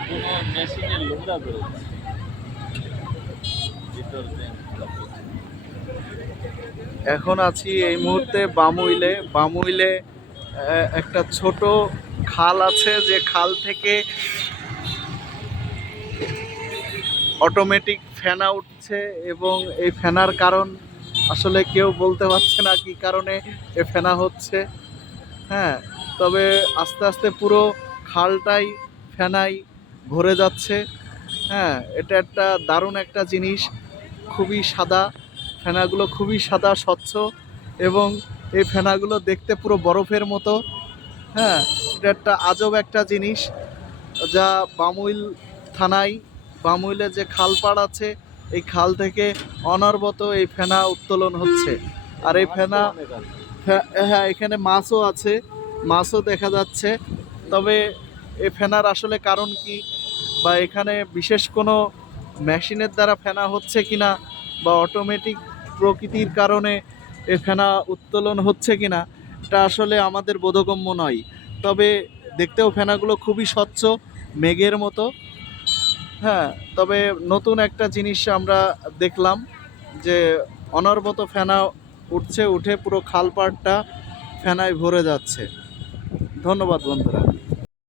কোনো মেশিনের লোকরা বেরোচ্ছে এখন আছি এই মুহূর্তে বামুইলে। বামুইলে একটা ছোট খাল আছে যে খাল থেকে অটোমেটিক ফেনা উঠছে এবং এই ফেনার কারণ আসলে কেউ বলতে পারছে না কি কারণে এ ফেনা হচ্ছে। হ্যাঁ তবে আস্তে আস্তে পুরো খালটাই ফেনাই ভরে যাচ্ছে। হ্যাঁ এটা একটা দারুণ একটা জিনিস। খুবই সাদা, ফেনাগুলো খুবই সাদা, স্বচ্ছ এবং এই ফেনাগুলো দেখতে পুরো বরফের মতো। হ্যাঁ এটা একটা আজব একটা জিনিস যা বামুইল থানায়, বামুইলে যে খালপাড় আছে, এই খাল থেকে অনর্বত এই ফেনা উত্তোলন হচ্ছে। আর এই ফেনা হ্যাঁ এখানে মাছও আছে, মাছও দেখা যাচ্ছে। তবে এই ফেনার আসলে কারণ কি? বা এখানে বিশেষ কোনো মেশিনের দ্বারা ফেনা হচ্ছে কিনা বা অটোমেটিক প্রকৃতির কারণে এ ফেনা উত্তোলন হচ্ছে কিনা, এটা আসলে আমাদের বোধগম্য নয়। তবে দেখতেও ফেনাগুলো খুবই স্বচ্ছ, মেঘের মতো। হ্যাঁ তবে নতুন একটা জিনিস আমরা দেখলাম যে অনর্বত ফেনা উঠছে, উঠে পুরো খালপাড়টা ফেনায় ভরে যাচ্ছে। ধন্যবাদ বন্ধুরা।